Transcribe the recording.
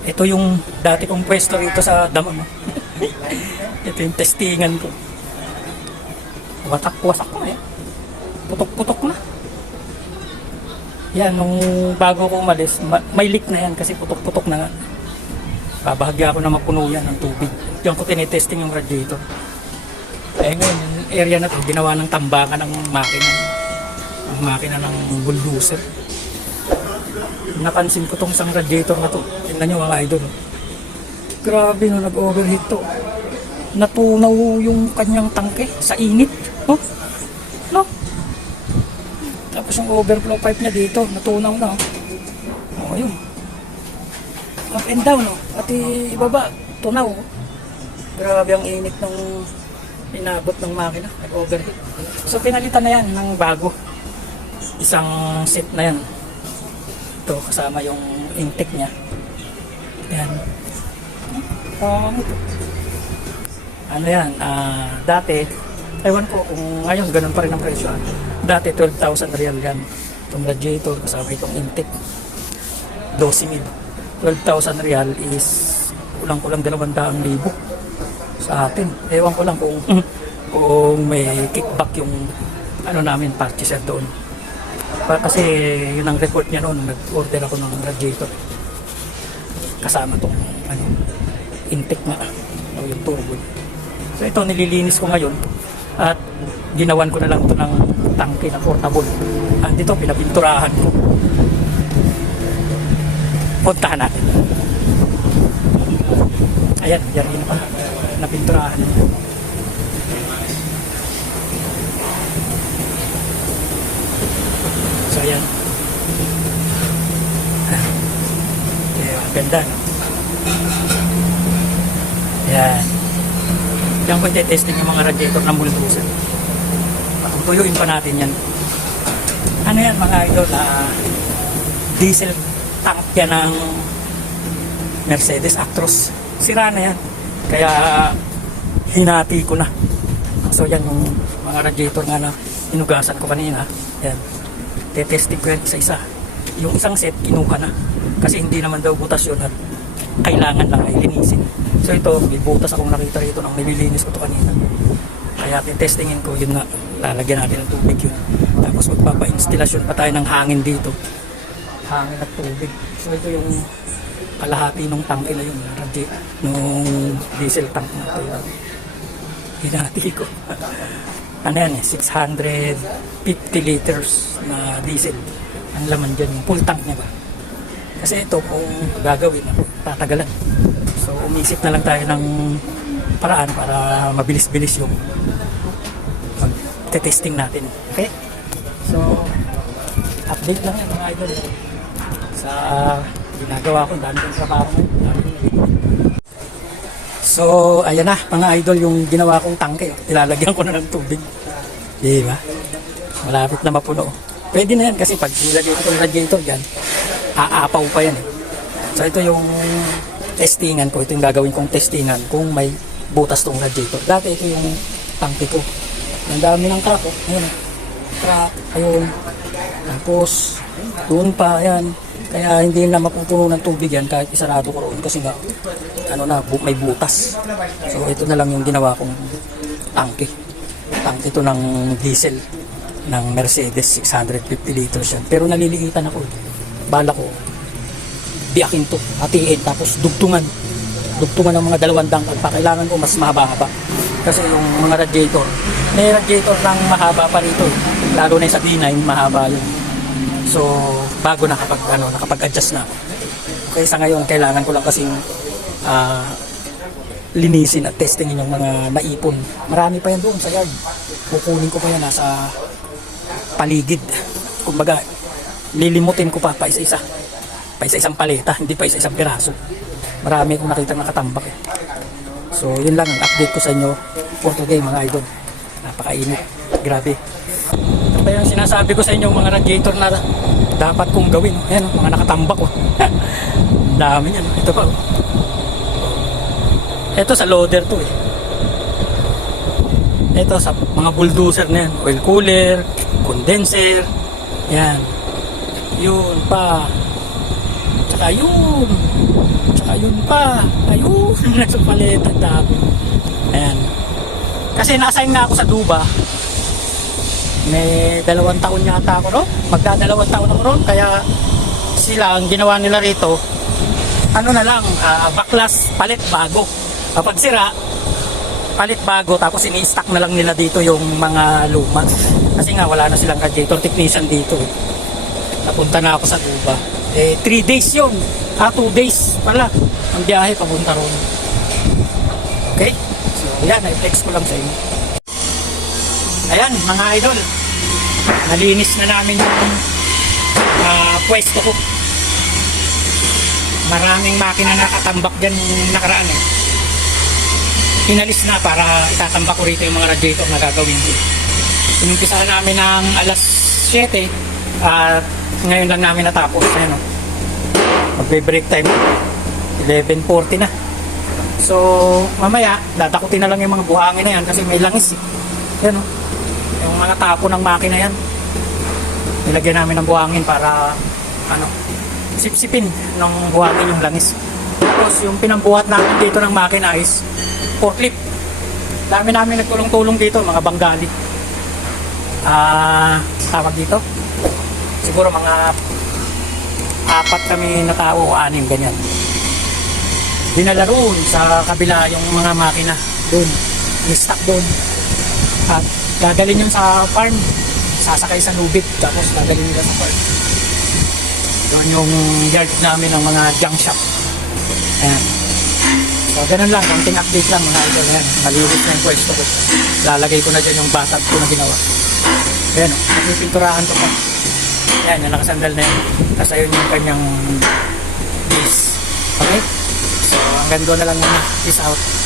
Ito yung dati kong pwesto rito sa damo. no? Ito yung testingan ko. Watak-wasak na eh. Putok-putok na. Yan, nung bago ko umalis, ma- may leak na yan kasi putok-putok na nga. Babahagya ako na mapuno yan ng tubig. Diyan ko tinitesting yung radiator. Eh ngayon, yung area na to, ginawa ng tambakan ng makina. Ang makina ng bulldozer. Napansin ko tong isang radiator na to. Tingnan nyo mga idol. oh. Grabe no, nag-overheat to. Natunaw yung kanyang tangke sa init. Oh. No? Tapos yung overflow pipe niya dito, natunaw na. Oh, ayun. Up and down, no? Pati ibaba, tunaw. oh. Grabe ang init ng inabot ng makina, nag-overheat. So pinalitan na yan ng bago. Isang set na yan. Ito, kasama yung intake niya. Yan. Um, ano yan, ah, dati, ewan ko kung ngayon ganun pa rin ang presyo. Dati 12,000 real yan. Itong radiator, kasama itong intake. 12 mil. 12,000 real is kulang-kulang 200,000 sa atin. Ewan ko lang kung kung may kickback yung ano namin purchaser doon. Kasi yun ang report niya noon, nag-order ako ng radiator. Kasama tong ano, intake na o yung turbo. So ito nililinis ko ngayon at ginawan ko na lang ito ng tangke na portable. Andito pinapinturahan ko. Puntahan natin. Ayan, yan rin pa. Napinturahan niya. So ayan. Ayan, ganda no? Ayan. Diyan ko testing yung mga radiator ng bulldozer. Tuyuin pa natin yan. Ano yan mga idol? ah, diesel tank yan ng Mercedes Actros. Sira na yan. Kaya hinati ko na. So yan yung mga radiator nga na inugasan ko kanina. Yan. Tetesting ko yan isa-isa. Yung isang set kinuha na. Kasi hindi naman daw butas yun at kailangan lang ay linisin. So ito, may butas akong nakita rito nang nililinis ko to kanina. Kaya testingin ko, yun nga, lalagyan natin ng tubig yun. Tapos magpapa-instalasyon pa tayo ng hangin dito. Hangin at tubig. So ito yung kalahati ng tangke na yun, radi, nung diesel tank na ito. yun. Hinati ko. ano yan eh, 650 liters na diesel. Ang laman dyan, yung full tank niya ba? Kasi ito, kung gagawin, tatagalan. So, umisip na lang tayo ng paraan para mabilis-bilis yung pag-testing natin. Okay? So, update lang mga idol. Sa ginagawa ko, dami kong trabaho. So, ayan na mga idol yung ginawa kong tangke. Ilalagyan ko na ng tubig. Di ba? Malapit na mapuno. Pwede na yan kasi pag nilagay ko itong radiator dyan, aapaw pa yan. eh. So ito yung testingan ko. Ito yung gagawin kong testingan kung may butas tong radiator. Dati ito yung tangke ko. Ang dami ng crack. Oh. Ayan. oh. Crack. Ayun. Tapos, doon pa. Ayan. Kaya hindi na mapupuno ng tubig yan kahit isarado ko roon kasi nga ano na, bu- may butas. So ito na lang yung ginawa kong tangke. Tangke ito ng diesel ng Mercedes 650 liters yan. Pero naliliitan ako. Bala ko, biyakin to, hatiin, tapos dugtungan. Dugtungan ng mga dalawang dangkal pa. Kailangan ko mas mahaba-haba. Kasi yung mga radiator, may radiator ng mahaba pa rito. eh. Lalo na yung sa D9, mahaba yun. So, bago nakapag, ano, nakapag-adjust na ako. Kaya sa ngayon, kailangan ko lang kasing ah, linisin at testingin yung mga naipon. Marami pa yan doon sa yard. Kukunin ko pa yan nasa paligid. Kumbaga, lilimutin ko pa pa isa-isa. Pa isa-isang paleta, hindi pa isa-isang piraso. Marami akong nakita nakatambak eh. So, yun lang ang update ko sa inyo for today mga idol. Napakainit. Grabe. Ito pa yung sinasabi ko sa inyo mga radiator na dapat kong gawin. Ayan, oh, mga nakatambak oh. Dami yan. Ito pa oh. Ito sa loader to eh. Ito sa mga bulldozer na yan. Oil cooler, condenser. Yan. Yun pa. Tsaka yun. Tsaka yun pa. Ayun. Nasa paleta dami. Ayan. Kasi na-assign nga ako sa Duba. May dalawang taon yata ako no? Magdadalawang taon ako ron. Kaya sila, ang ginawa nila rito, ano na lang, ah, baklas, palit, bago. Kapag sira, palit bago tapos ini-stack na lang nila dito yung mga luma. Kasi nga wala na silang radiator technician dito. eh. Napunta na ako sa Duba. Eh, 3 days yun. Ah, 2 days pala. Ang biyahe papunta ron. Okay? So, yan. I-flex ko lang sa inyo. Ayan, mga idol. Nalinis na namin yung ah, pwesto ko. Maraming makina nakatambak dyan nakaraan eh. Inalis na para itatambak ko rito yung mga radiator na gagawin ko. Inumpisahan namin ng alas 7 at ngayon lang namin natapos. Ayan, oh. Magbe-break time. 11.40 na. So, mamaya, dadakutin na lang yung mga buhangin na yan kasi may langis eh. Yan oh. Yung mga tapo ng makina yan. Nilagyan namin ng buhangin para ano, sipsipin ng buhangin yung langis. Tapos yung pinambuhat namin dito ng makina is forklift. Dami namin nagtulong-tulong dito, mga banggali. Ah, tawag dito. Siguro mga apat kami na tao o anim ganyan. Dinala sa kabila yung mga makina doon. Ni-stock doon. At gagalin yun sa farm. Sasakay sa lubid tapos gagalin nila sa farm. Doon yung yard namin ng mga junk shop. Ayan. So, ganun lang. Konting update lang mga idol. Ayan. Malinis na yung pwesto ko. Lalagay ko na dyan yung batag ko na ginawa. Ayan. oh. Pipinturahan ko pa. Ayan. Yung nakasandal na yun. Tapos ayun yung kanyang base. Okay? So, hanggang doon na lang muna. Peace out.